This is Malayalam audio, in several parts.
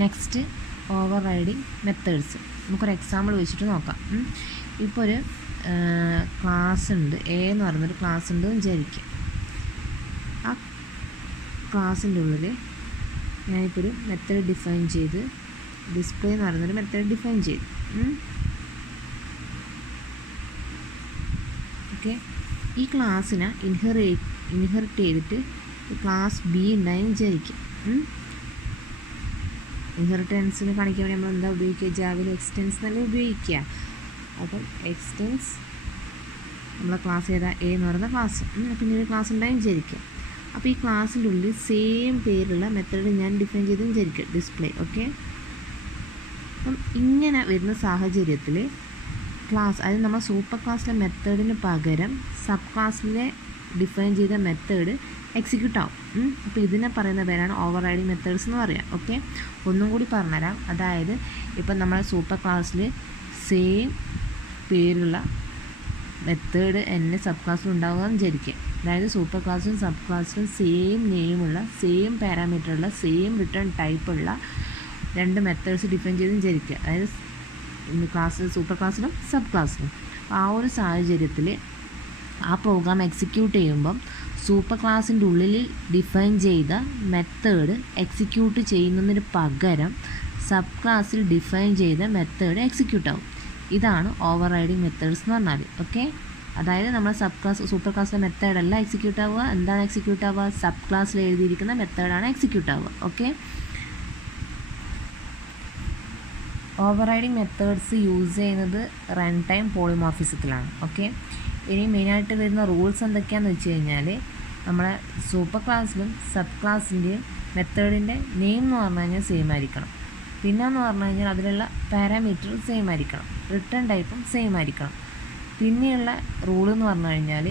Next over riding methods. നമുക്കൊരു എക്സാമ്പിൾ വെച്ചിട്ട് നോക്കാം. ഇപ്പോൾ ഒരു ക്ലാസ് ഉണ്ട്, എ എന്ന് പറയുന്നൊരു ക്ലാസ് ഉണ്ട് എന്ന് വിചാരിക്കുക. ആ ക്ലാസ്സിൻ്റെ ഉള്ളിൽ ഞാനിപ്പോൾ ഒരു മെത്തേഡ് ഡിഫൈൻ ചെയ്ത്, ഡിസ്പ്ലേ എന്ന് പറയുന്നൊരു മെത്തേഡ് ഡിഫൈൻ ചെയ്തു. ഓക്കെ, ഈ ക്ലാസ്സിനെ ഇൻഹെറിറ്റ് ചെയ്തിട്ട് ക്ലാസ് ബി ഉണ്ടായെന്ന് വിചാരിക്കുക. ഇൻഹെറിറ്റൻസിന് കാണിക്കാൻ വേണ്ടി നമ്മൾ എന്താ ഉപയോഗിക്കുക? ജാവയിൽ എക്സ്റ്റെൻസ് തന്നെ ഉപയോഗിക്കുക. അപ്പം എക്സ്റ്റെൻസ് നമ്മളെ ക്ലാസ് ഏതാ? എ എന്ന് പറയുന്ന ക്ലാസ്. പിന്നെ ഒരു ക്ലാസ് ഉണ്ടായെന്ന് വിചാരിക്കുക. അപ്പോൾ ഈ ക്ലാസ്സിൻ്റെ ഉള്ളിൽ സെയിം പേരുള്ള മെത്തേഡ് ഞാൻ ഡിഫൈൻ ചെയ്തെന്ന് വിചാരിക്കുക, ഡിസ്പ്ലേ. ഓക്കെ, അപ്പം ഇങ്ങനെ വരുന്ന സാഹചര്യത്തിൽ ക്ലാസ്, അതായത് നമ്മൾ സൂപ്പർ ക്ലാസ്സിലെ മെത്തേഡിന് പകരം സബ് ക്ലാസ്സിലെ ഡിഫൈൻ ചെയ്ത മെത്തേഡ് എക്സിക്യൂട്ട് ആവും. അപ്പോൾ ഇതിനെ പറയുന്ന പേരാണ് ഓവർ റൈഡിങ് മെത്തേഡ്സ് എന്ന് പറയുക. ഓക്കെ, ഒന്നും കൂടി പറഞ്ഞുതരാം. അതായത് ഇപ്പം നമ്മളെ സൂപ്പർ ക്ലാസ്സിൽ സെയിം പേരുള്ള മെത്തേഡ് എന്നെ സബ് ക്ലാസ്സിൽ ഉണ്ടാവുക എന്ന് വിചാരിക്കുക. അതായത് സൂപ്പർ ക്ലാസ്സിലും സബ് ക്ലാസ്സിലും സെയിം നെയിമുള്ള, സെയിം പാരാമീറ്ററുള്ള, സെയിം റിട്ടേൺ ടൈപ്പുള്ള രണ്ട് മെത്തേഡ്സ് ഡിഫൈൻ ചെയ്ത് വിചാരിക്കുക. അതായത് സൂപ്പർ ക്ലാസ്സിലും സബ് ക്ലാസ്സിലും. ആ ഒരു സാഹചര്യത്തിൽ ആ പ്രോഗ്രാം എക്സിക്യൂട്ട് ചെയ്യുമ്പം സൂപ്പർ ക്ലാസ്സിൻ്റെ ഉള്ളിൽ ഡിഫൈൻ ചെയ്ത മെത്തേഡ് എക്സിക്യൂട്ട് ചെയ്യുന്നതിന് പകരം സബ് ക്ലാസ്സിൽ ഡിഫൈൻ ചെയ്ത മെത്തേഡ് എക്സിക്യൂട്ട് ആവും. ഇതാണ് ഓവർ റൈഡിങ് മെത്തേഡ്സ് എന്ന് പറഞ്ഞാൽ. ഓക്കെ, അതായത് നമ്മൾ സൂപ്പർ ക്ലാസ്സിലെ മെത്തേഡല്ല എക്സിക്യൂട്ട് ആവുക. എന്താണ് എക്സിക്യൂട്ട് ആവുക? സബ് ക്ലാസ്സിൽ എഴുതിയിരിക്കുന്ന മെത്തേഡാണ് എക്സിക്യൂട്ട് ആവുക. Okay, over riding methods use ചെയ്യുന്നത് റൺ ടൈം പോളിമോർഫിസത്തിലാണ്. ഓക്കെ, ഇനി മെയിനായിട്ട് വരുന്ന റൂൾസ് എന്തൊക്കെയാണെന്ന് വെച്ച് കഴിഞ്ഞാൽ, നമ്മളെ സൂപ്പർ ക്ലാസ്സിലും സബ് ക്ലാസ്സിൻ്റെയും മെത്തേഡിൻ്റെ നെയിം എന്ന് പറഞ്ഞു കഴിഞ്ഞാൽ സെയിം ആയിരിക്കണം. പിന്നെയെന്ന് പറഞ്ഞു കഴിഞ്ഞാൽ അതിലുള്ള പാരാമീറ്റർ സെയിം ആയിരിക്കണം, റിട്ടേൺ ടൈപ്പും സെയിം ആയിരിക്കണം. പിന്നെയുള്ള റൂൾ എന്ന് പറഞ്ഞു കഴിഞ്ഞാൽ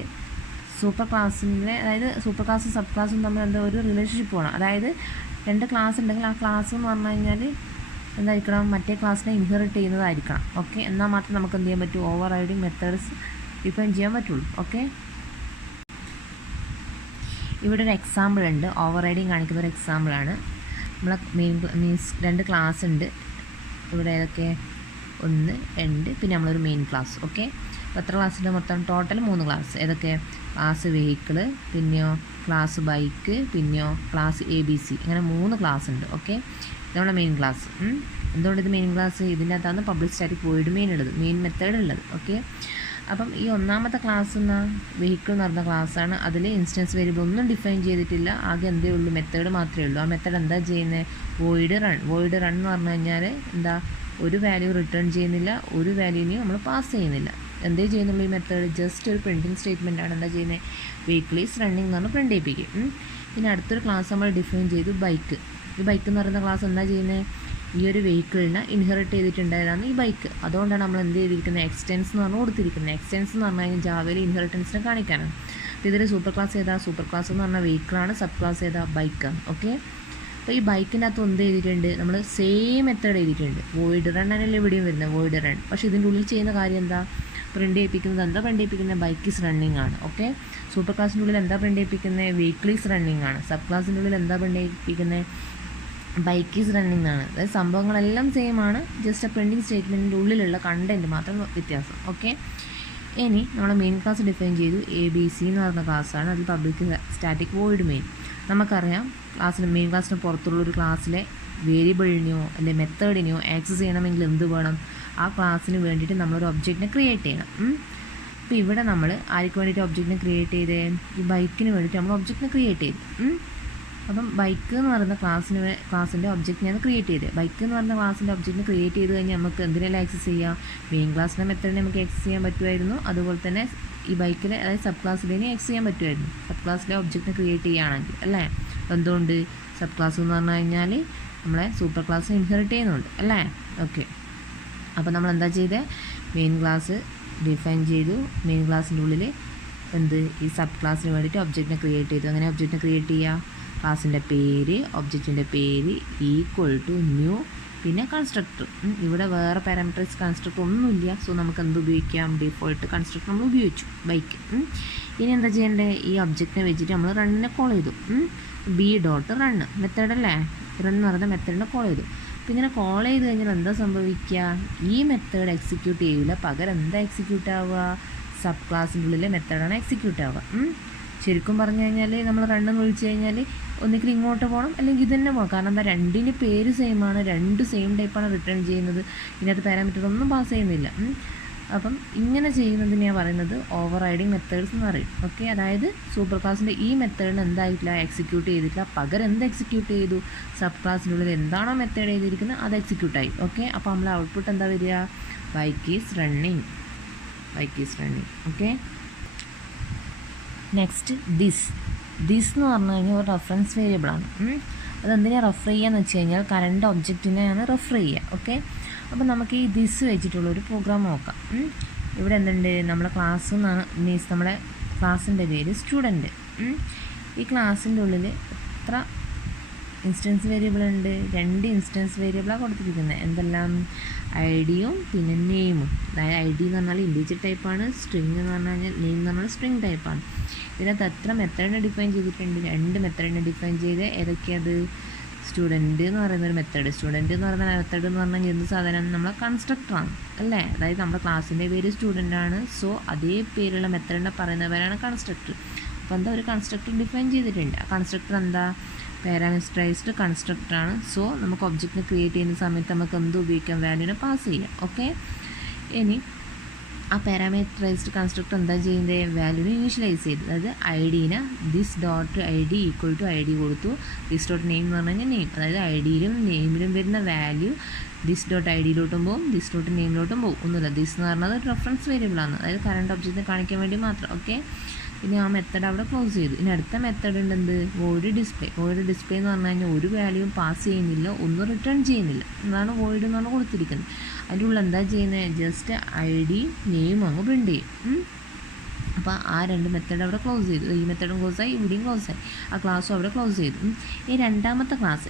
സൂപ്പർ ക്ലാസ്സിൻ്റെ, അതായത് സൂപ്പർ ക്ലാസ്സും സബ് ക്ലാസ്സും തമ്മിൽ എന്താ ഒരു റിലേഷൻഷിപ്പ് വേണം. അതായത് രണ്ട് ക്ലാസ് ഉണ്ടെങ്കിൽ ആ ക്ലാസ് എന്ന് പറഞ്ഞു കഴിഞ്ഞാൽ എന്തായിരിക്കണം? മറ്റേ ക്ലാസ്സിനെ ഇൻഹെറിറ്റ് ചെയ്യുന്നതായിരിക്കണം. ഓക്കെ, എന്നാൽ മാത്രം നമുക്ക് എന്ത് ചെയ്യാൻ പറ്റും? ഓവർ റൈഡിങ് മെത്തേഡ്സ് ഡിഫൈൻ ചെയ്യാൻ പറ്റുള്ളൂ. ഓക്കെ, ഇവിടെ ഒരു എക്സാമ്പിൾ ഉണ്ട്, ഓവർ റൈഡിങ് കാണിക്കുന്ന ഒരു എക്സാമ്പിളാണ്. നമ്മളെ മീൻസ് രണ്ട് ക്ലാസ് ഉണ്ട് ഇവിടെ. ഏതൊക്കെ? 1, 2, പിന്നെ നമ്മളൊരു മെയിൻ ക്ലാസ്. ഓക്കെ, എത്ര ക്ലാസ്സിൻ്റെ മൊത്തം? Total 3 class. ഏതൊക്കെ? ക്ലാസ് വെഹിക്കിള്, പിന്നെയോ ക്ലാസ് ബൈക്ക്, പിന്നെയോ ക്ലാസ് ABC. അങ്ങനെ 3 ക്ലാസ് ഉണ്ട്. ഓക്കെ, ഇത് നമ്മുടെ മെയിൻ ക്ലാസ്. എന്തുകൊണ്ട് ഇത് മെയിൻ ക്ലാസ്? ഇതിൻ്റെ അകത്താണ് പബ്ലിക് സ്റ്റാറ്റിക് വോയിഡ് മെയിൻ ഉള്ളത്, മെയിൻ മെത്തേഡ് ഉള്ളത്. ഓക്കെ, അപ്പം ഈ ഒന്നാമത്തെ ക്ലാസ് എന്ന വെഹിക്കിൾ എന്ന് പറഞ്ഞ ക്ലാസ്സാണ്. അതിൽ ഇൻസ്റ്റൻസ് വേരിയബിൾ ഒന്നും ഡിഫൈൻ ചെയ്തിട്ടില്ല, ആകെ എന്തേ ഉള്ളൂ? മെത്തേഡ് മാത്രമേ ഉള്ളൂ. ആ മെത്തേഡ് എന്താ ചെയ്യുന്നത്? Void run. വോയിഡ് റൺ എന്ന് പറഞ്ഞു കഴിഞ്ഞാൽ എന്താ? ഒരു വാല്യൂ റിട്ടേൺ ചെയ്യുന്നില്ല, ഒരു വാല്യൂനെയും നമ്മൾ പാസ് ചെയ്യുന്നില്ല. എന്തേ ചെയ്യുന്നുള്ളൂ ഈ മെത്തേഡ്? ജസ്റ്റ് ഒരു പ്രിൻറ്റിങ് സ്റ്റേറ്റ്മെൻറ്റാണ്. എന്താ ചെയ്യുന്നത്? വെഹിക്കിൾ ഈസ് റണ്ണിങ് എന്ന് പറഞ്ഞാൽ പ്രിൻ്റ് ചെയ്യിപ്പിക്കും. പിന്നെ അടുത്തൊരു ക്ലാസ് നമ്മൾ ഡിഫൈൻ ചെയ്തു, ബൈക്ക്. ഈ ബൈക്ക് എന്ന് പറയുന്ന ക്ലാസ് എന്താ ചെയ്യുന്നത്? ഈ ഒരു വെഹിക്കിളിനെ ഇൻഹെറിറ്റ് ചെയ്തിട്ടുണ്ടായതാണ് ഈ ബൈക്ക്. അതുകൊണ്ടാണ് നമ്മൾ എന്ത് ചെയ്തിരിക്കുന്നത്? എക്സ്റ്റെൻസ് എന്ന് പറഞ്ഞാൽ കൊടുത്തിരിക്കുന്നത്. എക്സ്റ്റെൻസ് എന്ന് പറഞ്ഞു കഴിഞ്ഞാൽ ജാവയിൽ ഇൻഹെറിറ്റൻസിനെ കാണിക്കാനാണ്. അപ്പോൾ ഇതിൽ സൂപ്പർ ക്ലാസ് ഏതാ? സൂപ്പർ ക്ലാസ് എന്ന് പറഞ്ഞാൽ വെഹിക്കിളാണ്. സബ് ക്ലാസ് ഏതാ? ബൈക്കാണ്. ഓക്കെ, അപ്പോൾ ഈ ബൈക്കിൻ്റെ അകത്ത് എന്ത് ചെയ്തിട്ടുണ്ട്? നമ്മൾ സെയിം മെത്തേഡ് എഴുതിയിട്ടുണ്ട്. വോയിഡ് റൺ ആണല്ലോ ഇവിടെയും വരുന്നത്, വോയിഡ് റൺ. പക്ഷേ ഇതിൻ്റെ ഉള്ളിൽ ചെയ്യുന്ന കാര്യം എന്താ? പ്രിൻ്റ് ചെയ്യിപ്പിക്കുന്നത് എന്താ? പ്രിൻ്റ് ചെയ്യിപ്പിക്കുന്നത് ബൈക്ക് ഈസ് റണ്ണിങ് ആണ്. ഓക്കെ, സൂപ്പർ ക്ലാസിൻ്റെ ഉള്ളിൽ എന്താ പ്രിൻ്റ് ചെയ്യിപ്പിക്കുന്നത്? വെഹിക്കിൾ ഈസ് റണ്ണിങ് ആണ്. സബ് ക്ലാസിൻ്റെ ഉള്ളിൽ എന്താ പ്രിൻ്റ് ചെയ്യിപ്പിക്കുന്നത്? ബൈക്ക് ഈസ് റണ്ണിങ് ആണ്. അതായത് സംഭവങ്ങളെല്ലാം സെയിം ആണ്, ജസ്റ്റ് ആ പ്രിൻറ്റിങ് സ്റ്റേറ്റ്മെൻറ്റിൻ്റെ ഉള്ളിലുള്ള കണ്ടൻറ്റ് മാത്രം വ്യത്യാസം. ഓക്കെ, ഇനി നമ്മൾ മെയിൻ ക്ലാസ് ഡിഫൈൻ ചെയ്തു, ABC എന്ന് പറയുന്ന ക്ലാസ്സാണ്. അതിൽ പബ്ലിക് സ്റ്റാറ്റിക് വോയിഡ് മെയിൻ. നമുക്കറിയാം മെയിൻ ക്ലാസ്സിന് പുറത്തുള്ളൊരു ക്ലാസ്സിലെ വേരിയബിളിനെയോ അല്ലെങ്കിൽ മെത്തേഡിനെയോ ആക്സസ് ചെയ്യണമെങ്കിൽ എന്ത് വേണം? ആ ക്ലാസ്സിന് വേണ്ടിയിട്ട് നമ്മളൊരു ഒബ്ജക്റ്റിനെ ക്രിയേറ്റ് ചെയ്യണം. അപ്പോൾ ഇവിടെ നമ്മൾ ആർക്ക് വേണ്ടിയിട്ട് ഒബ്ജക്റ്റിനെ ക്രിയേറ്റ് ചെയ്തേ? ഈ ബൈക്കിന് വേണ്ടിയിട്ട് നമ്മൾ ഒബ്ജക്റ്റിനെ ക്രിയേറ്റ് ചെയ്തു. അപ്പം ബൈക്ക് എന്ന് പറയുന്ന ക്ലാസ്സിൻ്റെ ഒബ്ജക്റ്റിനെയാണ് ക്രിയേറ്റ് ചെയ്തത്. ബൈക്ക് എന്ന് പറയുന്ന ക്ലാസ്സിൻ്റെ ഒബ്ജക്റ്റിനെ ക്രിയേറ്റ് ചെയ്ത് കഴിഞ്ഞാൽ നമുക്ക് എന്തിനെല്ലാം ആക്സസ് ചെയ്യാം? മെയിൻ ക്ലാസ്സിൻ്റെ മെത്തേഡിനെ നമുക്ക് ആക്സസ് ചെയ്യാൻ പറ്റുമായിരുന്നു. അതുപോലെ തന്നെ ഈ ബൈക്കിലെ, അതായത് സബ് ക്ലാസ്സിലേനെ ആക്സസ് ചെയ്യാൻ പറ്റുമായിരുന്നു, സബ് ക്ലാസ്സിലെ ഒബ്ജക്റ്റിനെ ക്രിയേറ്റ് ചെയ്യുകയാണെങ്കിൽ, അല്ലേ? എന്തുകൊണ്ട്? സബ് ക്ലാസ് എന്ന് പറഞ്ഞു കഴിഞ്ഞാൽ നമ്മളെ സൂപ്പർ ക്ലാസ്സിനെ ഇൻഹെറിറ്റ് ചെയ്യുന്നുണ്ട്, അല്ലേ? ഓക്കെ, അപ്പോൾ നമ്മൾ എന്താ ചെയ്തത്? മെയിൻ ക്ലാസ് ഡിഫൈൻ ചെയ്തു. മെയിൻ ക്ലാസ്സിൻ്റെ ഉള്ളിൽ ഈ സബ് ക്ലാസ്സിന് വേണ്ടിയിട്ട് ഒബ്ജക്റ്റിനെ ക്രിയേറ്റ് ചെയ്തു. അങ്ങനെ ഒബ്ജക്റ്റിനെ ക്രിയേറ്റ് ചെയ്യുക? ക്ലാസ്സിൻ്റെ പേര്, ഒബ്ജക്റ്റിൻ്റെ പേര് ഈക്വൽ ടു ന്യൂ, പിന്നെ കൺസ്ട്രക്ടർ. ഇവിടെ വേറെ പാരാമീറ്റേഴ്സ് കൺസ്ട്രക്ടർ ഒന്നുമില്ല. സോ നമുക്ക് എന്ത് ഉപയോഗിക്കാം? ഡിഫോൾട്ട് കൺസ്ട്രക്ടർ നമ്മൾ ഉപയോഗിച്ചു, ബൈക്ക്. ഇനി എന്താ ചെയ്യേണ്ടത്? ഈ ഒബ്ജക്റ്റിനെ വെച്ചിട്ട് നമ്മൾ റണ്ണിനെ കോൾ ചെയ്തു. B.run മെത്തേഡ് അല്ലേ? റൺ എന്ന് പറയുന്ന മെത്തേഡിനെ കോൾ ചെയ്തു. അപ്പോൾ ഇങ്ങനെ കോൾ ചെയ്ത് കഴിഞ്ഞാൽ എന്താ സംഭവിക്കുക, ഈ മെത്തേഡ് എക്സിക്യൂട്ട് ചെയ്യില്ല, പകരം എന്താ എക്സിക്യൂട്ട് ആവുക, സബ് ക്ലാസ്സിൻ്റെ ഉള്ളിലെ മെത്തേഡാണ് എക്സിക്യൂട്ട് ആവുക. ശരിക്കും പറഞ്ഞു കഴിഞ്ഞാൽ നമ്മൾ രണ്ടെന്ന് വിളിച്ചു കഴിഞ്ഞാൽ ഒന്നിക്കിൽ ഇങ്ങോട്ട് പോകണം അല്ലെങ്കിൽ ഇത് തന്നെ പോകണം. കാരണം എന്താ, രണ്ടിന് പേര് സെയിമാണ്, രണ്ട് സെയിം ടൈപ്പാണ് റിട്ടേൺ ചെയ്യുന്നത്, ഇതിനകത്ത് പാരാമീറ്റർ ഒന്നും പാസ് ചെയ്യുന്നില്ല. അപ്പം ഇങ്ങനെ ചെയ്യുന്നതിനെയാണ് പറയുന്നത് ഓവർ റൈഡിങ് മെത്തേഡ്സ് എന്ന് പറയും. ഓക്കെ, അതായത് സൂപ്പർ ക്ലാസ്സിൻ്റെ ഈ മെത്തേഡിന് എന്തായിട്ടില്ല, എക്സിക്യൂട്ട് ചെയ്തിട്ടില്ല, പകരം എന്ത് എക്സിക്യൂട്ട് ചെയ്തു, സബ് ക്ലാസ്സിൻ്റെ ഉള്ളിൽ എന്താണോ മെത്തേഡ് ചെയ്തിരിക്കുന്നത് അത് എക്സിക്യൂട്ടായി. ഓക്കെ, അപ്പോൾ നമ്മൾ ഔട്ട്പുട്ട് എന്താ വരിക, bike is running. Okay, next this എന്ന് പറഞ്ഞു കഴിഞ്ഞാൽ ഒരു റെഫറൻസ് വേരിയബിളാണ്. അതെന്തിനാണ് റെഫർ ചെയ്യുകയെന്ന് വെച്ച് കഴിഞ്ഞാൽ കറണ്ട് ഒബ്ജക്റ്റിനെയാണ് റെഫർ ചെയ്യുക. ഓക്കെ, അപ്പോൾ നമുക്ക് ഈ ദിസ് വെച്ചിട്ടുള്ളൊരു പ്രോഗ്രാം നോക്കാം. ഇവിടെ എന്തുണ്ട്, നമ്മളെ ക്ലാസ് എന്നാണ് മീൻസ് നമ്മളെ ക്ലാസ്സിൻ്റെ പേര് സ്റ്റുഡൻറ്റ്. ഈ ക്ലാസ്സിൻ്റെ ഉള്ളിൽ എത്ര ഇൻസ്റ്റൻസ് വേരിയബിൾ ഉണ്ട്, 2 ഇൻസ്റ്റൻസ് വേരിയബിളാണ് കൊടുത്തിരിക്കുന്നത്. എന്തെല്ലാം, ഐ ഡിയും പിന്നെ നെയിമും. അതായത് ഐ ഡി എന്ന് പറഞ്ഞാൽ ഇൻഡിജർ ടൈപ്പാണ്, സ്ട്രിങ് എന്ന് പറഞ്ഞു കഴിഞ്ഞാൽ നെയിം എന്ന് പറഞ്ഞാൽ സ്ട്രിങ് ടൈപ്പാണ്. ഇതിനകത്ത് എത്ര മെത്തേഡിനെ ഡിഫൈൻ ചെയ്തിട്ടുണ്ട്, 2 മെത്തേഡിനെ ഡിഫൈൻ ചെയ്ത്. ഏതൊക്കെയത്, സ്റ്റുഡൻറ്റ് എന്ന് പറയുന്നൊരു മെത്തേഡ്. സ്റ്റുഡൻറ്റ് എന്ന് പറയുന്ന മെത്തേഡ് എന്ന് പറഞ്ഞാൽ എന്ത് സാധനം, നമ്മളെ കൺസ്ട്രക്ടറാണ് അല്ലേ. അതായത് നമ്മുടെ ക്ലാസ്സിൻ്റെ പേര് സ്റ്റുഡൻ്റ് ആണ്, സോ അതേ പേരുള്ള മെത്തേഡിനെ പറയുന്ന പേരാണ് കൺസ്ട്രക്ടർ. അപ്പോൾ എന്താ, ഒരു കൺസ്ട്രക്ടർ ഡിഫൈൻ ചെയ്തിട്ടുണ്ട്. ആ കൺസ്ട്രക്ടർ എന്താ, പാരാമീറ്ററൈസ്ഡ് കൺസ്ട്രക്ടറാണ്. സോ നമുക്ക് ഒബ്ജക്റ്റിനെ ക്രിയേറ്റ് ചെയ്യുന്ന സമയത്ത് നമുക്ക് എന്ത് ഉപയോഗിക്കാം, വാല്യൂനെ പാസ് ചെയ്യാം. ഓക്കെ, ഇനി ആ പാരാമീറ്ററൈസ്ഡ് കൺസ്ട്രക്ടർ എന്താ ചെയ്യുന്നത്, വാല്യൂനെ ഇനീഷ്യലൈസ് ചെയ്ത്, അതായത് ഐ ഡീനെ this dot I D equal to I D കൊടുത്തു. ദിസ് ഡോട്ട് നെയിം എന്ന് പറഞ്ഞു കഴിഞ്ഞാൽ നെയിം, അതായത് ഐ ഡിയിലും നെയിമിലും വരുന്ന വാല്യൂ ദിസ് ഡോട്ട് ഐ ഡിയിലോട്ടും പോകും, ദിസ് ഡോട്ട് നെയിമിലോട്ടും പോകും. ഒന്നുമില്ല, ദിസ് എന്ന് പറഞ്ഞത് റെഫറൻസ് വേരിയബിളാണ്, അതായത് കറണ്ട് ഒബ്ജക്റ്റിനെ കാണിക്കാൻ വേണ്ടി മാത്രം. ഓക്കെ, ഇനി ആ മെത്തേഡ് അവിടെ ക്ലോസ് ചെയ്തു. ഇനി അടുത്ത മെത്തേഡ് ഉണ്ട് എന്ത്, വോയിഡ് ഡിസ്പ്ലേ. വോയിഡ് ഡിസ്പ്ലേ എന്ന് പറഞ്ഞു കഴിഞ്ഞാൽ ഒരു വാല്യൂവും പാസ് ചെയ്യുന്നില്ല, ഒന്നും റിട്ടേൺ ചെയ്യുന്നില്ല, എന്നാണ് വോയിഡ് എന്നാണ് കൊടുത്തിരിക്കുന്നത്. അതിൻ്റെ ഉള്ളിൽ എന്താ ചെയ്യുന്നത്, ജസ്റ്റ് ഐ ഡി നെയിം അങ്ങ് പ്രിൻ്റ് ചെയ്യും. അപ്പോൾ ആ 2 മെത്തേഡ് അവിടെ ക്ലോസ് ചെയ്തു. ഈ മെത്തേഡും ക്ലോസ് ആയി, ഇവിടെയും ക്ലോസ് ആയി, ആ ക്ലാസ്സും അവിടെ ക്ലോസ് ചെയ്തു. ഈ രണ്ടാമത്തെ ക്ലാസ്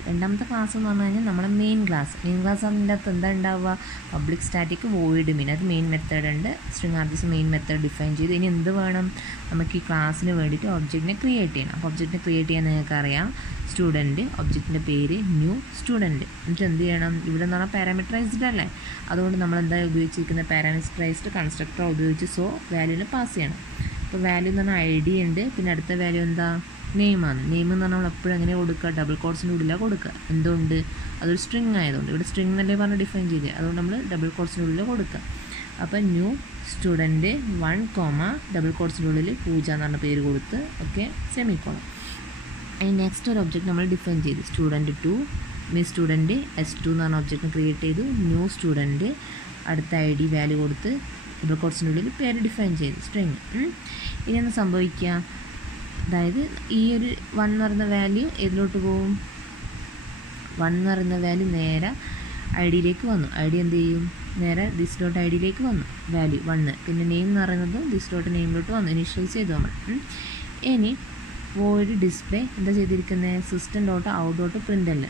എന്ന് പറഞ്ഞു കഴിഞ്ഞാൽ നമ്മുടെ മെയിൻ ക്ലാസ് അതിൻ്റെ അകത്ത് എന്താ ഉണ്ടാവുക, പബ്ലിക് സ്റ്റാറ്റിക് വോയിഡ് മീൻ, അത് മെയിൻ മെത്തേഡ് ഉണ്ട്. സ്ട്രിങ് ആർഗ്സ് മെയിൻ മെത്തേഡ് ഡിഫൈൻ ചെയ്ത്. ഇനി എന്ത് വേണം, നമുക്ക് ഈ ക്ലാസ്സിന് വേണ്ടിയിട്ട് ഒബ്ജക്റ്റിനെ ക്രിയേറ്റ് ചെയ്യണം. അപ്പോൾ ഒബ്ജക്റ്റിനെ ക്രിയേറ്റ് ചെയ്യാൻ നിങ്ങൾക്ക് അറിയാം, സ്റ്റുഡൻറ്റ്, ഒബ്ജക്റ്റിൻ്റെ പേര് ന്യൂ സ്റ്റുഡൻറ്റ്. എന്നിട്ട് എന്ത് ചെയ്യണം, ഇവിടെ എന്ന് പറഞ്ഞാൽ പാരാമീറ്ററൈസ്ഡ് അല്ലേ, അതുകൊണ്ട് നമ്മൾ എന്താ ഉപയോഗിച്ചിരിക്കുന്നത്, പാരാമീറ്ററൈസ്ഡ് കൺസ്ട്രക്ടർ ഉപയോഗിച്ച് സോ വാല്യൂവിനെ പാസ് ചെയ്യണം. അപ്പോൾ വാല്യൂ എന്ന് പറഞ്ഞാൽ ഐ ഡി ഉണ്ട്, പിന്നെ അടുത്ത വാല്യൂ എന്താ, നെയിമാണ്. നെയിം എന്ന് പറഞ്ഞാൽ നമ്മൾ എപ്പോഴും എങ്ങനെ കൊടുക്കുക, ഡബിൾ കോട്ട്സിൻ്റെ ഉള്ളിലാണ് കൊടുക്കുക. എന്തുകൊണ്ട്, അതൊരു സ്ട്രിങ് ആയതുകൊണ്ട്, ഇവിടെ സ്ട്രിങ് എന്നല്ലേ പറഞ്ഞ് ഡിഫൈൻ ചെയ്ത്, അതുകൊണ്ട് നമ്മൾ ഡബിൾ കോട്ട്സിൻ്റെ ഉള്ളിൽ കൊടുക്കുക. അപ്പോൾ ന്യൂ സ്റ്റുഡൻറ്റ് 1, ഡബിൾ കോട്ട്സിൻ്റെ ഉള്ളിൽ പൂജ എന്ന് പറഞ്ഞ പേര് കൊടുത്ത്. Okay, semicolon. അതിന് നെക്സ്റ്റ് ഒരു ഒബ്ജക്റ്റ് നമ്മൾ ഡിഫൈൻ ചെയ്തു, സ്റ്റുഡൻറ്റ് 2 മീൻസ് സ്റ്റുഡൻറ്റ് S2 എന്ന് പറഞ്ഞ ഒബ്ജക്റ്റിനെ ക്രിയേറ്റ് ചെയ്തു. ന്യൂ സ്റ്റുഡൻറ്റ്, അടുത്ത ഐ ഡി വാല്യൂ കൊടുത്ത് ഡബിൾ കോട്ട്സിൻ്റെ ഉള്ളിൽ പേര് ഡിഫൈൻ ചെയ്തു, സ്ട്രിങ്. ഇനി ഒന്ന് സംഭവിക്കുക, അതായത് ഈ ഒരു 1 എന്ന് പറയുന്ന വാല്യൂ ഏതിലോട്ട് പോകും, 1 എന്ന് പറയുന്ന വാല്യൂ നേരെ ഐ ഡിയിലേക്ക് വന്നു. ഐ ഡി എന്ത് ചെയ്യും, നേരെ ദിസ് ഡോട്ട് ഐ ഡിയിലേക്ക് വന്നു വാല്യൂ 1. പിന്നെ നെയിം എന്ന് പറയുന്നത് ദിസ് ഡോട്ട് നെയിമിലോട്ട് വന്നു, ഇനീഷ്യലൈസ് ചെയ്തു നമ്മൾ. ഇനി വോയിഡ് ഡിസ്പ്ലേ എന്താ ചെയ്തിരിക്കുന്നത്, system dot out dot print അല്ല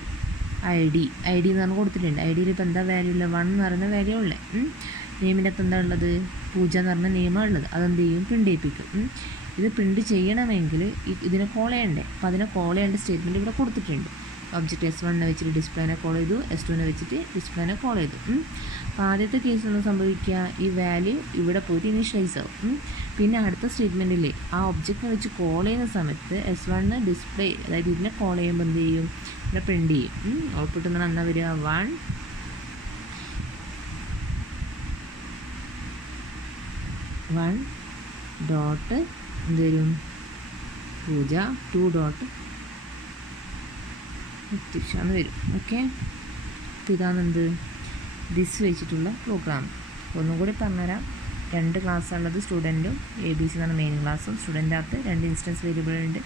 ഐ ഡി എന്ന് പറഞ്ഞ് കൊടുത്തിട്ടുണ്ട്. ഐ ഡിയിൽ ഇപ്പോൾ എന്താ വാല്യൂ ഉള്ളത്, 1 എന്ന് പറയുന്ന വാല്യൂ ഉള്ളത്. നെയിമിൻ്റെ അകത്ത് എന്താ ഉള്ളത്, പൂജ എന്ന് പറഞ്ഞ നെയിമാണ് ഉള്ളത്. അതെന്ത് ചെയ്യും, പ്രിൻ്റ് ചെയ്യിപ്പിക്കും. ഇത് പ്രിൻ്റ് ചെയ്യണമെങ്കിൽ ഇതിനെ കോൾ ചെയ്യണ്ടേ, അപ്പോൾ അതിനെ കോൾ ചെയ്യേണ്ട സ്റ്റേറ്റ്മെൻറ്റ് ഇവിടെ കൊടുത്തിട്ടുണ്ട്. ഒബ്ജക്റ്റ് S1 വെച്ചിട്ട് ഡിസ്പ്ലേനെ കോൾ ചെയ്തു, S2 വെച്ചിട്ട് ഡിസ്പ്ലേനെ കോൾ ചെയ്തു. അപ്പോൾ ആദ്യത്തെ കേസ് ഒന്ന് സംഭവിക്കുക, ഈ വാല്യൂ ഇവിടെ പോയിട്ട് ഇനീഷ്യലൈസ് ആവും. പിന്നെ അടുത്ത സ്റ്റേറ്റ്മെൻറ്റിൽ ആ ഒബ്ജക്റ്റിനെ വെച്ച് കോൾ ചെയ്യുന്ന സമയത്ത് S1 ഡിസ്പ്ലേ, അതായത് ഇതിനെ കോൾ ചെയ്യുമ്പോൾ എന്ത് ചെയ്യും, ഇവിടെ പ്രിൻ്റ് ചെയ്യും. ഔട്ട്പുട്ട് എന്ന് പറഞ്ഞാൽ എന്താ വരിക, 1 ഡോട്ട് എന്ത് വരും, പൂജ 2 ഡോട്ട് എന്ന് വരും. ഓക്കെ, അപ്പോൾ ഇതാണെന്ത്, ദിസ് വെച്ചിട്ടുള്ള പ്രോഗ്രാം. ഒന്നും കൂടി പറഞ്ഞുതരാം. 2 ക്ലാസ്സാണുള്ളത്, സ്റ്റുഡൻറ്റും ABC എന്നാണ് മെയിൻ ക്ലാസ്സും. സ്റ്റുഡൻ്റ് അകത്ത് 2 ഇൻസ്റ്റൻസ് വേരിയബിൾ ഉണ്ട്,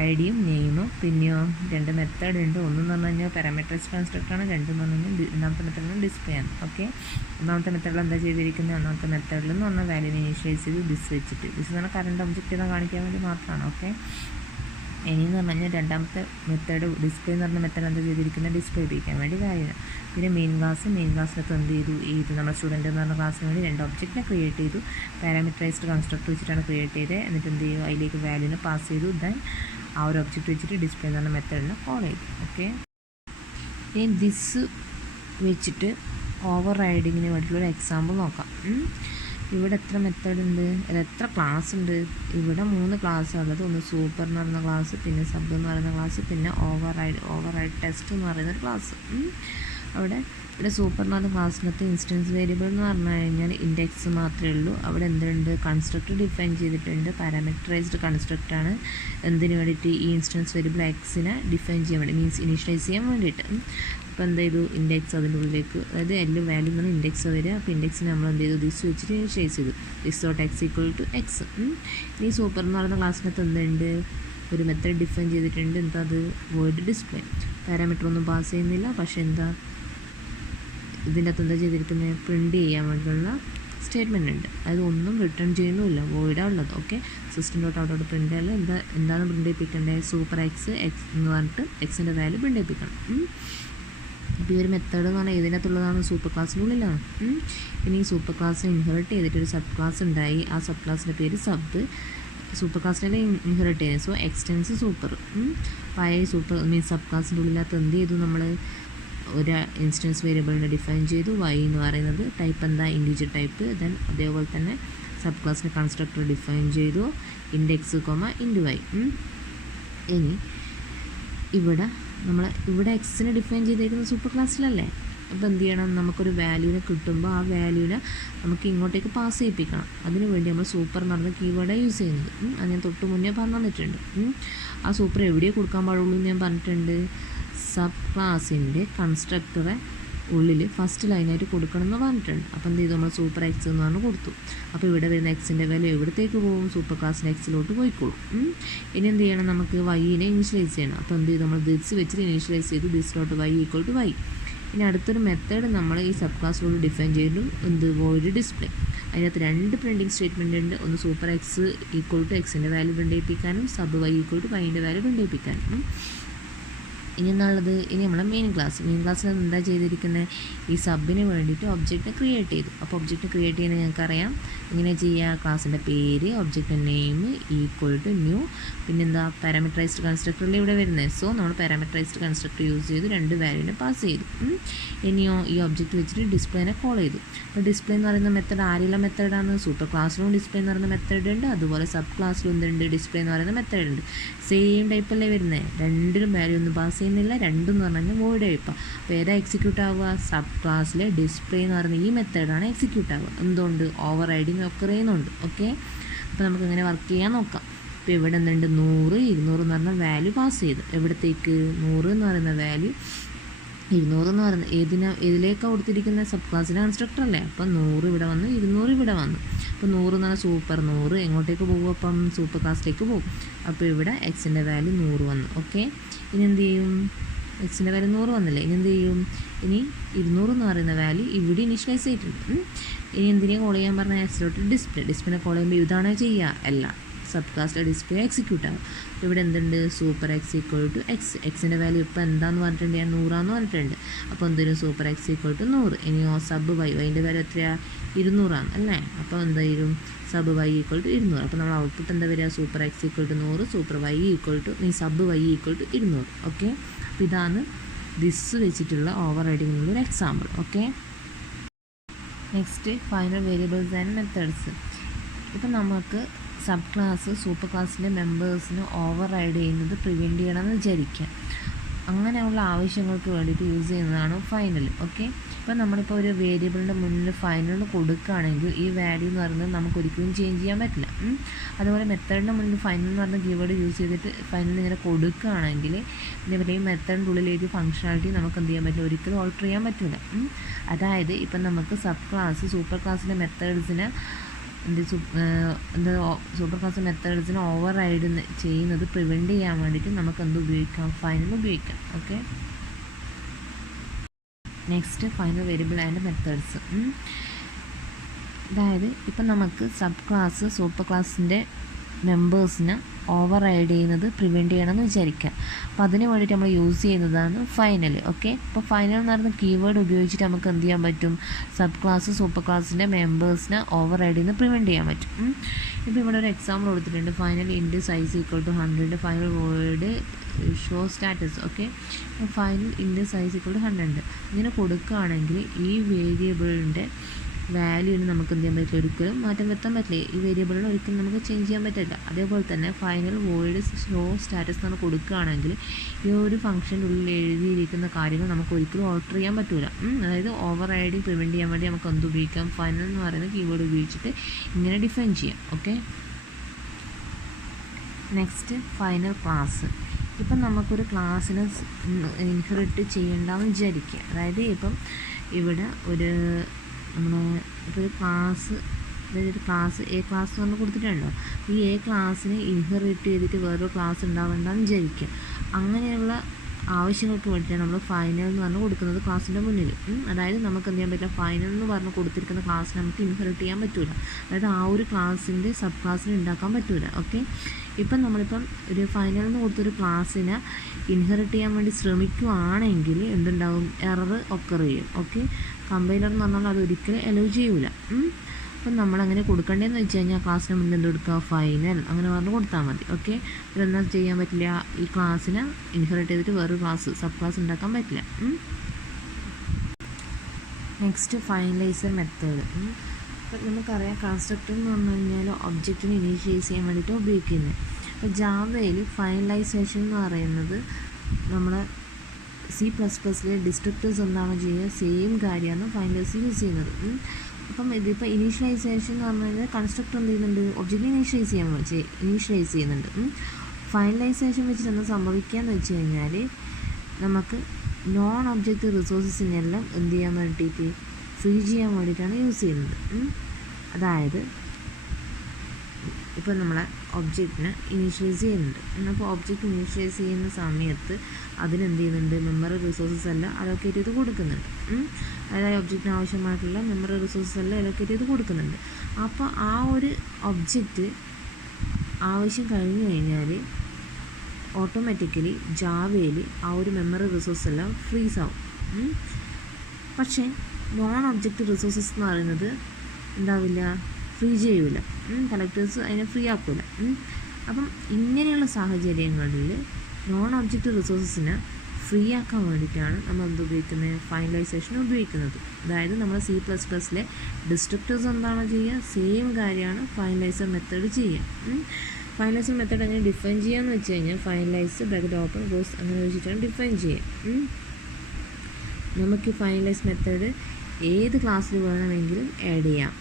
ഐ ഡിയും നെയിമും. പിന്നെയോ 2 മെത്തേഡ് ഉണ്ട്. ഒന്നെന്ന് പറഞ്ഞു കഴിഞ്ഞാൽ പാരാമീറ്ററൈസ്ഡ് കൺസ്ട്രക്ടറാണ്, രണ്ടെന്ന് പറഞ്ഞു കഴിഞ്ഞാൽ രണ്ടാമത്തെ മെത്തേഡിന് ഡിസ്പ്ലേ ആണ്. ഓക്കെ, ഒന്നാമത്തെ മെത്തേഡിൽ എന്താ ചെയ്തിരിക്കുന്നത്, ഒന്നാമത്തെ മെത്തേഡിൽ എന്ന് പറഞ്ഞാൽ വാല്യൂനെ ഇനീഷ്യലൈസ് ചെയ്ത് ദിസ് വെച്ചിട്ട്, ദിസ് എന്ന് പറഞ്ഞാൽ കറണ്ട് ഒബ്ജക്റ്റ് കാണിക്കാൻ വേണ്ടി മാത്രമാണ്. ഓക്കെ, ഇനിയെന്ന് പറഞ്ഞു കഴിഞ്ഞാൽ രണ്ടാമത്തെ മെത്തേഡ് ഡിസ്പ്ലേ എന്ന് പറഞ്ഞ മെത്തേഡ് എന്താ ചെയ്തിരിക്കുന്നത്, ഡിസ്പ്ലേ ഉപയോഗിക്കാൻ വേണ്ടി വാല്യൂ. പിന്നെ മെയിൻ ക്ലാസ്സിനകത്ത് എന്ത് ചെയ്തു, ഇത് നമ്മുടെ സ്റ്റുഡൻറ്റ് എന്ന് പറഞ്ഞ ക്ലാസ്സിന് വേണ്ടി 2 ഒബ്ജക്റ്റിനെ ക്രിയേറ്റ് ചെയ്തു. പാരാമീറ്ററൈസ്ഡ് കൺസ്ട്രക്ടർ വെച്ചിട്ടാണ് ക്രിയേറ്റ് ചെയ്തത്. എന്നിട്ട് എന്ത് ചെയ്തു, അതിലേക്ക് വാല്യൂനെ പാസ് ചെയ്തു. ദെൻ ആ ഒരു ഒബ്ജക്റ്റ് വെച്ചിട്ട് ഡിസ്പ്ലേ എന്ന് പറഞ്ഞ മെത്തേഡിനെ കോൾ ചെയ്തു. ഓക്കെ, ഇനി ദിസ് വെച്ചിട്ട് ഓവർ റൈഡിങ്ങിന് വേണ്ടിയിട്ടുള്ളൊരു എക്സാമ്പിൾ നോക്കാം. ഇവിടെ എത്ര മെത്തേഡ് ഉണ്ട്, എത്ര ക്ലാസ് ഉണ്ട്? ഇവിടെ 3 ക്ലാസ് ഉള്ളത്. ഒന്ന് സൂപ്പർ എന്ന് പറയുന്ന ക്ലാസ്, പിന്നെ സബ് എന്ന് പറയുന്ന ക്ലാസ്, പിന്നെ ഓവർ റൈഡ് ടെസ്റ്റ് എന്ന് പറയുന്നൊരു ക്ലാസ്. ഇവിടെ സൂപ്പർ എന്ന് പറയുന്ന ക്ലാസ്സിനകത്ത് ഇൻസ്റ്റൻസ് വേരിയബിൾ എന്ന് പറഞ്ഞു കഴിഞ്ഞാൽ ഇൻഡെക്സ് മാത്രമേ ഉള്ളൂ. അവിടെ എന്തുണ്ട്, കൺസ്ട്രക്ടർ ഡിഫൈൻ ചെയ്തിട്ടുണ്ട്. പാരാമീറ്ററൈസ്ഡ് കൺസ്ട്രക്റ്റാണ്. എന്തിനു വേണ്ടിയിട്ട്? ഈ ഇൻസ്റ്റൻസ് വേരിയബിൾ എക്സിനെ ഡിഫൈൻ ചെയ്യാൻ വേണ്ടി, മീൻസ് ഇനീഷ്യലൈസ് ചെയ്യാൻ വേണ്ടിയിട്ട്. അപ്പോൾ എന്ത് ചെയ്തു, ഇൻഡെക്സ് അതിൻ്റെ ഉള്ളിലേക്ക്, അതായത് എല്ലാ വാല്യൂ എന്ന് പറഞ്ഞാൽ ഇൻഡെക്സ് വരിക. അപ്പോൾ ഇൻഡെക്സിന് നമ്മൾ എന്ത് ചെയ്തു, ദിസ് വെച്ചിട്ട് ഇനീഷ്യലൈസ് ചെയ്തു. This dot X equal to X. ഇനി സൂപ്പർ എന്ന് പറയുന്ന ക്ലാസ്സിനകത്ത് എന്തുണ്ട്, ഒരു മെത്തേഡ് ഡിഫൈൻ ചെയ്തിട്ടുണ്ട്. എന്താ അത്? Word display. പാരാമീറ്റർ ഒന്നും പാസ് ചെയ്യുന്നില്ല, പക്ഷേ എന്താ ഇതിൻ്റെ അകത്ത് എന്താ ചെയ്തിരിക്കുന്നത്, പ്രിൻറ്റ് ചെയ്യാൻ വേണ്ടിയിട്ടുള്ള സ്റ്റേറ്റ്മെൻറ്റ് ഉണ്ട്. അതായത് ഒന്നും റിട്ടേൺ ചെയ്യുന്നുമില്ല, വോയിഡാണ് ഉള്ളത്. ഓക്കെ, സിസ്റ്റം ഡോട്ട് ഔട്ടോട്ട് പ്രിൻ്റ് ചെയ്യല്ല. എന്താണ് പ്രിൻ്റ് ചെയ്യിപ്പിക്കേണ്ടത്? സൂപ്പർ എക്സ് എന്ന് പറഞ്ഞിട്ട് എക്സിൻ്റെ വാല്യൂ പ്രിൻ്റ് ചെയ്യിപ്പിക്കണം. അപ്പോൾ ഈ ഒരു മെത്തേഡ് എന്ന് പറഞ്ഞാൽ ഇതിനകത്തുള്ളതാണ്, സൂപ്പർ ക്ലാസ്സിൻ്റെ ഉള്ളിലാണ്. ഇനി ഈ സൂപ്പർ ക്ലാസ്സിനെ ഇൻഹെറിറ്റ് ചെയ്തിട്ടൊരു സബ് ക്ലാസ് ഉണ്ടായി. ആ സബ് ക്ലാസ്സിൻ്റെ പേര് സബ്. സൂപ്പർ ക്ലാസ്സിനെ ഇൻഹെറിറ്റ് ചെയ്യുന്നത്. So extends super. പഴയ സൂപ്പർ മീൻസ് സബ് ക്ലാസ്സിൻ്റെ ഉള്ളിനകത്ത് എന്ത് ചെയ്തു, നമ്മൾ ഒരു ഇൻസ്റ്റൻസ് വേരിയബിളിനെ ഡിഫൈൻ ചെയ്തു. വൈ എന്ന് പറയുന്നത് ടൈപ്പ് എന്താ, ഇൻഡിജർ ടൈപ്പ്. ദെൻ അതേപോലെ തന്നെ സബ് ക്ലാസ്സിൻ്റെ കൺസ്ട്രക്ടർ ഡിഫൈൻ ചെയ്തു, ഇൻഡെക്സ് ഇൻറ്റു വൈ. ഇനി ഇവിടെ എക്സിനെ ഡിഫൈൻ ചെയ്തിരിക്കുന്ന സൂപ്പർ ക്ലാസ്സിലല്ലേ. അപ്പോൾ എന്ത് ചെയ്യണം, നമുക്കൊരു വാല്യൂവിനെ കിട്ടുമ്പോൾ ആ വാല്യൂവിനെ നമുക്ക് ഇങ്ങോട്ടേക്ക് പാസ് ചെയ്യിപ്പിക്കണം. അതിനു വേണ്ടി നമ്മൾ സൂപ്പർ എന്ന് പറഞ്ഞ കീവേഡാണ് യൂസ് ചെയ്യുന്നത്. അത് ഞാൻ തൊട്ട് മുന്നേ പറഞ്ഞു തന്നിട്ടുണ്ട്. ആ സൂപ്പർ എവിടെയേ കൊടുക്കാൻ പാടുള്ളൂ എന്ന് ഞാൻ പറഞ്ഞിട്ടുണ്ട്. സബ് ക്ലാസ്സിൻ്റെ കൺസ്ട്രക്ടറെ ഉള്ളിൽ ഫസ്റ്റ് ലൈനായിട്ട് കൊടുക്കണം എന്ന് പറഞ്ഞിട്ടുണ്ട്. അപ്പോൾ എന്ത് ചെയ്തു, നമ്മൾ സൂപ്പർ എക്സ് എന്ന് പറഞ്ഞ് കൊടുത്തു. അപ്പോൾ ഇവിടെ വരുന്ന എക്സിൻ്റെ വാല്യൂ എവിടത്തേക്ക് പോകും, സൂപ്പർ ക്ലാസ്സിൻ്റെ എക്സിലോട്ട് പോയിക്കോളും. ഇനി എന്ത് ചെയ്യണം, നമുക്ക് വൈനെ ഇനിഷ്യലൈസ് ചെയ്യണം. അപ്പോൾ എന്ത് ചെയ്തു, നമ്മൾ ദിസ് വെച്ചിട്ട് ഇനിഷ്യലൈസ് ചെയ്തു, this dot Y equal to Y. ഇനി അടുത്തൊരു മെത്തേഡ് നമ്മൾ ഈ സബ് ക്ലാസ്സിലോട്ട് ഡിഫൈൻ ചെയ്തു, എന്ത്, വോയിഡ് ഡിസ്പ്ലേ. അതിനകത്ത് 2 പ്രിൻറ്റിങ് സ്റ്റേറ്റ്മെൻറ്റ് ഉണ്ട്. ഒന്ന് സൂപ്പർ എക്സ് ഈക്വൽ ടു എക്സിൻ്റെ വാല്യൂ പ്രിൻ്റ് ചെയ്യിപ്പിക്കാനും സബ് വൈ ഈക്വൽ ടു വൈൻ്റെ വാല്യൂ പ്രിൻ്റ് ചെയ്യിപ്പിക്കാനും. ഇനി എന്നുള്ളത്, ഇനി നമ്മളെ മെയിൻ ക്ലാസ്സിൽ എന്താ ചെയ്തിരിക്കുന്നത്, ഈ സബിന് വേണ്ടിയിട്ട് ഒബ്ജക്റ്റ് ക്രിയേറ്റ് ചെയ്തു. അപ്പോൾ ഒബ്ജക്റ്റ് ക്രിയേറ്റ് ചെയ്യുന്നത് ഞങ്ങൾക്കറിയാം. ഇങ്ങനെ ചെയ്യുക, ക്ലാസ്സിൻ്റെ പേര്, object name equal to new, പിന്നെന്താ പാരാമീറ്ററൈസ്ഡ് കൺസ്ട്രക്ടറിൽ ഇവിടെ വരുന്നത്. സോ നമ്മൾ പാരാമീറ്ററൈസ്ഡ് കൺസ്ട്രക്ടർ യൂസ് ചെയ്ത് 2 വാല്യൂവിനെ പാസ് ചെയ്തു. ഇനിയോ ഈ ഒബ്ജക്റ്റ് വെച്ചിട്ട് ഡിസ്പ്ലേനെ കോൾ ചെയ്തു. അപ്പോൾ ഡിസ്പ്ലേ എന്ന് പറയുന്ന മെത്തേഡ് ആരെയുള്ള മെത്തേഡാണ്, സൂപ്പർ ക്ലാസ്സിലും ഡിസ്പ്ലേ എന്ന് പറയുന്ന മെത്തേഡ് ഉണ്ട്. അതുപോലെ സബ് ക്ലാസ്സിലും എന്തുണ്ട്, ഡിസ്പ്ലേ എന്ന് പറയുന്ന മെത്തേഡ് ഉണ്ട്. സെയിം ടൈപ്പല്ലേ വരുന്നത്, രണ്ടിലും വാല്യൂ ഒന്നും പാസ് ചെയ്യുന്നില്ല. രണ്ടെന്ന് പറഞ്ഞു കഴിഞ്ഞാൽ വോയിഡ് ടൈപ്പാണ്. അപ്പോൾ ഏതാ എക്സിക്യൂട്ട് ആവുക, സബ് ക്ലാസ്സിലെ ഡിസ്പ്ലേ എന്ന് പറയുന്ന ഈ മെത്തേഡാണ് എക്സിക്യൂട്ട് ആവുക. എന്തുകൊണ്ട്, ഓവർ റൈഡിങ് ഒക്കെ ചെയ്യുന്നുണ്ട്. ഓക്കെ, അപ്പോൾ നമുക്ക് ഇങ്ങനെ വർക്ക് ചെയ്യാൻ നോക്കാം. ഇപ്പോൾ ഇവിടെ എന്തുണ്ട്, 100, 200 എന്ന് പറഞ്ഞ വാല്യൂ പാസ് ചെയ്ത്. എവിടത്തേക്ക്, 100 എന്ന് പറയുന്ന വാല്യൂ 200 എന്ന് പറയുന്നത് ഏതിലേക്കാണ് കൊടുത്തിരിക്കുന്ന, സബ് ക്ലാസ്സിൻ്റെ കൺസ്ട്രക്ടർ അല്ലേ. അപ്പം 100 ഇവിടെ വന്നു, 200 ഇവിടെ വന്നു. അപ്പോൾ 100 എന്ന് പറഞ്ഞാൽ സൂപ്പർ 100 എങ്ങോട്ടേക്ക് പോകും, അപ്പം സൂപ്പർ ക്ലാസ്സിലേക്ക് പോകും. അപ്പോൾ ഇവിടെ എക്സിൻ്റെ വാല്യൂ 100 വന്നു. ഓക്കെ, ഇനി എന്ത് ചെയ്യും, എക്സിൻ്റെ വാല്യൂ 100 വന്നില്ലേ. ഇനി എന്ത് ചെയ്യും, ഇനി 200 എന്ന് പറയുന്ന വാല്യൂ ഇവിടെ ഇനിഷ്യലൈസ് ചെയ്തിട്ടുണ്ട്. ഇനി എന്തിനെ കോൾ ചെയ്യാൻ പറഞ്ഞാൽ എക്സിലോട്ട് ഡിസ്പ്ലേ കോൾ ചെയ്യുമ്പോൾ ഇതാണ് ചെയ്യുക, അല്ല സബ് ക്ലാസ്സിലെ ഡിസ്പ്ലേ എക്സിക്യൂട്ട് ആകും. അപ്പോൾ ഇവിടെ എന്തുണ്ട്, സൂപ്പർ എക്സ് ഈക്വൽ ടു എക്സിൻ്റെ വാല്യൂ ഇപ്പോൾ എന്താണെന്ന് പറഞ്ഞിട്ടുണ്ട്, ഞാൻ 100 പറഞ്ഞിട്ടുണ്ട്. അപ്പോൾ എന്തെങ്കിലും സൂപ്പർ എക്സ് ഈക്വൽ ടു 100. ഇനിയോ സബ് വൈൻ്റെ വാല്യൂ എത്രയാണ്, 200 അല്ലേ. അപ്പോൾ എന്തായാലും സബ് വൈ ഈക്വൽ ടു 200. അപ്പോൾ നമ്മൾ ഔട്ട്പുട്ട് എന്താ വരിക, super X equal to 100, super Y equal to sub Y equal to 200. Okay, അപ്പോൾ ഇതാണ് ദിസ് വെച്ചിട്ടുള്ള ഓവർ റൈഡിങ്ങിനുള്ളൊരു example. Okay, next final variables and methods. ഇപ്പം നമുക്ക് സബ് ക്ലാസ് സൂപ്പർ ക്ലാസ്സിലെ മെമ്പേഴ്സിന് ഓവർ റൈഡ് ചെയ്യുന്നത് പ്രിവെൻറ്റ് ചെയ്യണമെന്ന് വിചാരിക്കാം. അങ്ങനെയുള്ള ആവശ്യങ്ങൾക്ക് വേണ്ടിയിട്ട് യൂസ് ചെയ്യുന്നതാണ് ഫൈനൽ. ഓക്കെ, ഇപ്പോൾ നമ്മളിപ്പോൾ ഒരു വേരിയബിളിൻ്റെ മുന്നിൽ ഫൈനൽ കൊടുക്കുകയാണെങ്കിൽ ഈ വാല്യൂ എന്ന് പറയുന്നത് നമുക്ക് ഒരിക്കലും ചേഞ്ച് ചെയ്യാൻ പറ്റില്ല. അതുപോലെ മെത്തേഡിൻ്റെ മുന്നിൽ ഫൈനൽ എന്ന് പറഞ്ഞ കീവേഡ് യൂസ് ചെയ്തിട്ട് ഫൈനൽ ഇങ്ങനെ കൊടുക്കുകയാണെങ്കിൽ ഇതേപോലെ ഈ മെത്തേഡിൻ്റെ ഉള്ളിലേക്ക് ഫംഗ്ഷനാലിറ്റി നമുക്ക് എന്ത് ചെയ്യാൻ പറ്റില്ല, ഒരിക്കലും ഓൾട്ടർ ചെയ്യാൻ പറ്റില്ല. അതായത് ഇപ്പം നമുക്ക് സബ് ക്ലാസ് സൂപ്പർ ക്ലാസ്സിലെ മെത്തേഡ്സിനെ സൂപ്പർ ക്ലാസ് മെത്തേഡ്സിന് ഓവർ റൈഡ് ചെയ്യുന്നത് പ്രിവെൻറ്റ് ചെയ്യാൻ വേണ്ടിയിട്ട് നമുക്ക് എന്ത് ഉപയോഗിക്കാം, ഫൈനൽ ഉപയോഗിക്കാം. Okay, next final variable and methods. അതായത് ഇപ്പം നമുക്ക് സബ് ക്ലാസ് സൂപ്പർ ക്ലാസ്സിൻ്റെ മെമ്പേഴ്സിന് ഓവർ റൈഡ് ചെയ്യുന്നത് പ്രിവെൻറ്റ് ചെയ്യണമെന്ന് വിചാരിക്കുക. അപ്പോൾ അതിന് വേണ്ടിയിട്ട് നമ്മൾ യൂസ് ചെയ്യുന്നതാണ് ഫൈനൽ. ഓക്കെ, അപ്പോൾ ഫൈനൽ എന്ന് പറയുന്ന കീവേഡ് ഉപയോഗിച്ചിട്ട് നമുക്ക് എന്ത് ചെയ്യാൻ പറ്റും? സബ് ക്ലാസ് സൂപ്പർ ക്ലാസ്സിൻ്റെ മെമ്പേഴ്സിനെ ഓവർ റൈഡ് ചെയ്യുന്നത് പ്രിവെൻറ്റ് ചെയ്യാൻ പറ്റും. ഇപ്പോൾ ഇവിടെ ഒരു എക്സാമ്പിൾ കൊടുത്തിട്ടുണ്ട്. Final int size equal to 100, final word show status. Okay, final int size equal to 100 ഇങ്ങനെ കൊടുക്കുകയാണെങ്കിൽ ഈ വേരിയബിളിൻ്റെ വാല്യൂവിന് നമുക്ക് എന്ത് ചെയ്യാൻ പറ്റില്ല, ഒരിക്കലും മാറ്റം വരുത്താൻ പറ്റില്ല. ഈ വേരിയബിളിന് ഒരിക്കലും നമുക്ക് ചേഞ്ച് ചെയ്യാൻ പറ്റില്ല. അതേപോലെ തന്നെ ഫൈനൽ വേർഡ് ഷോ സ്റ്റാറ്റസ് എന്ന് കൊടുക്കുകയാണെങ്കിൽ ഈ ഒരു ഫംഗ്ഷൻ്റെ ഉള്ളിൽ എഴുതിയിരിക്കുന്ന കാര്യങ്ങൾ നമുക്ക് ഒരിക്കലും ഓൾട്ടർ ചെയ്യാൻ പറ്റില്ല. അതായത് ഓവർ റൈഡിങ് പ്രിവെൻറ്റ് ചെയ്യാൻ വേണ്ടി നമുക്ക് എന്ത് ഉപയോഗിക്കാം? ഫൈനൽ എന്ന് പറയുന്ന കീവേഡ് ഉപയോഗിച്ചിട്ട് ഇങ്ങനെ ഡിഫൈൻ ചെയ്യാം. Okay, next final class. ഇപ്പം നമുക്കൊരു ക്ലാസ്സിനെ ഇൻഹെറിറ്റ് ചെയ്യേണ്ടെന്ന് വിചാരിക്കുക. അതായത് ഇപ്പം ഇവിടെ ഒരു നമ്മൾ ഇപ്പോൾ ഒരു ക്ലാസ്, അതായത് ഒരു ക്ലാസ് എ ക്ലാസ് എന്ന് പറഞ്ഞ് കൊടുത്തിട്ടുണ്ടോ? ഈ എ ക്ലാസ്സിനെ ഇൻഹെറിറ്റ് ചെയ്തിട്ട് വേറൊരു ക്ലാസ് ഉണ്ടാവേണ്ടെന്ന് വിചാരിക്കുക. അങ്ങനെയുള്ള ആവശ്യങ്ങൾക്ക് വേണ്ടിയിട്ടാണ് നമ്മൾ ഫൈനൽ എന്ന് പറഞ്ഞ് കൊടുക്കുന്നത് ക്ലാസ്സിൻ്റെ മുന്നിൽ. അതായത് നമുക്ക് എന്ത് ചെയ്യാൻ പറ്റില്ല, ഫൈനൽ എന്ന് പറഞ്ഞ് കൊടുത്തിരിക്കുന്ന ക്ലാസ്സിനെ നമുക്ക് ഇൻഹെറിറ്റ് ചെയ്യാൻ പറ്റില്ല. അതായത് ആ ഒരു ക്ലാസ്സിൻ്റെ സബ് ക്ലാസ്സിനെ ഉണ്ടാക്കാൻ പറ്റില്ല. ഓക്കെ, ഇപ്പം നമ്മളിപ്പം ഒരു ഫൈനൽ എന്ന് കൊടുത്തൊരു ക്ലാസ്സിനെ ഇൻഹെറിറ്റ് ചെയ്യാൻ വേണ്ടി ശ്രമിക്കുകയാണെങ്കിൽ എന്തുണ്ടാവും? എറർ ഒക്കർ ചെയ്യും. ഓക്കെ, കമ്പൈലർ എന്ന് പറഞ്ഞാൽ അതൊരിക്കലും അലോ ചെയ്യൂല. അപ്പം നമ്മളങ്ങനെ കൊടുക്കേണ്ടതെന്ന് വെച്ച് കഴിഞ്ഞാൽ ക്ലാസ്സിന് മുന്നിൽ എന്ത് കൊടുക്കുക? ഫൈനൽ അങ്ങനെ പറഞ്ഞ് കൊടുത്താൽ മതി. ഓക്കെ, ഇതെന്താ ചെയ്യാൻ പറ്റില്ല? ഈ ക്ലാസ്സിനെ ഇൻഹെറിറ്റ് ചെയ്തിട്ട് വേറൊരു ക്ലാസ് സബ് ക്ലാസ് ഉണ്ടാക്കാൻ പറ്റില്ല. Next finaliser method. അപ്പം നമുക്കറിയാം കൺസ്ട്രക്ടർ എന്ന് പറഞ്ഞു കഴിഞ്ഞാൽ ഒബ്ജക്റ്റിനെ ഇനീഷ്യലൈസ് ചെയ്യാൻ വേണ്ടിയിട്ട് ഉപയോഗിക്കുന്നത്. അപ്പോൾ ജാവയിൽ ഫൈനലൈസേഷൻ എന്ന് പറയുന്നത് നമ്മുടെ C++ലെ ഡിസ്ട്രക്ടേഴ്സ് എന്താണോ ചെയ്യുക സെയിം കാര്യമാണ് ഫൈനലൈസ് യൂസ് ചെയ്യുന്നത്. അപ്പം ഇതിപ്പോൾ ഇനീഷ്യലൈസേഷൻ എന്ന് പറഞ്ഞു കഴിഞ്ഞാൽ കൺസ്ട്രക്ടർ എന്ത് ചെയ്യുന്നുണ്ട്? ഒബ്ജക്റ്റ് ഇനീഷ്യലൈസ് ചെയ്യുന്നുണ്ട്. ഫൈനലൈസേഷൻ വെച്ചിട്ട് എന്താ സംഭവിക്കുകയെന്ന് വെച്ച് കഴിഞ്ഞാൽ നമുക്ക് നോൺ ഒബ്ജക്റ്റ് റിസോഴ്സസിനെല്ലാം എന്ത് ചെയ്യാൻ വേണ്ടിയിട്ട് ഫ്രീ ചെയ്യാൻ വേണ്ടിയിട്ടാണ് യൂസ് ചെയ്യുന്നത്. അതായത് ഇപ്പോൾ നമ്മളെ ഒബ്ജക്റ്റിനെ ഇനീഷ്യലൈസ് ചെയ്യുന്നുണ്ട്. അപ്പോൾ ഒബ്ജക്റ്റ് ഇനീഷ്യലൈസ് ചെയ്യുന്ന സമയത്ത് അതിനെന്ത് ചെയ്യുന്നുണ്ട്? മെമ്മറി റിസോഴ്സസ് എല്ലാം അലോക്കേറ്റ് ചെയ്ത് കൊടുക്കുന്നുണ്ട്. അതായത് ഒബ്ജക്റ്റിന് ആവശ്യമായിട്ടുള്ള മെമ്മറി റിസോഴ്സസ് എല്ലാം അലോക്കേറ്റ് ചെയ്ത് കൊടുക്കുന്നുണ്ട്. അപ്പോൾ ആ ഒരു ഒബ്ജക്റ്റ് ആവശ്യം കഴിഞ്ഞു കഴിഞ്ഞാൽ ഓട്ടോമാറ്റിക്കലി ജാവയിൽ ആ ഒരു മെമ്മറി റിസോഴ്സ് എല്ലാം ഫ്രീസ് ആവും. പക്ഷേ നോൺ ഒബ്ജക്റ്റ് റിസോഴ്സസ് എന്ന് പറയുന്നത് എന്താവില്ല, ഫ്രീ ചെയ്യൂല. കളക്ടേഴ്സ് അതിനെ ഫ്രീ ആക്കില്ല. അപ്പം ഇങ്ങനെയുള്ള സാഹചര്യങ്ങളിൽ നോൺ ഒബ്ജക്റ്റ് റിസോഴ്സസിനെ ഫ്രീ ആക്കാൻ വേണ്ടിയിട്ടാണ് നമ്മൾ എന്ത് ഉപയോഗിക്കുന്നത്? ഫൈനലൈസേഷൻ ഉപയോഗിക്കുന്നത്. അതായത് നമ്മൾ C++ലെ ഡിസ്ട്രക്ടേഴ്സ് എന്താണോ ചെയ്യുക സെയിം കാര്യമാണ് ഫൈനലൈസർ മെത്തേഡ് ചെയ്യുക. ഫൈനലൈസർ മെത്തേഡ് അങ്ങനെ ഡിഫൈൻ ചെയ്യാന്ന് വെച്ച് കഴിഞ്ഞാൽ ഫൈനലൈസ് ബ്രാക്കറ്റ് ഓപ്പൺ ക്ലോസ് അങ്ങനെ വെച്ചിട്ടാണ് ഡിഫൈൻ ചെയ്യുക. നമുക്ക് ഫൈനലൈസ് മെത്തേഡ് ഏത് ക്ലാസ്സിൽ വേണമെങ്കിലും ആഡ് ചെയ്യാം.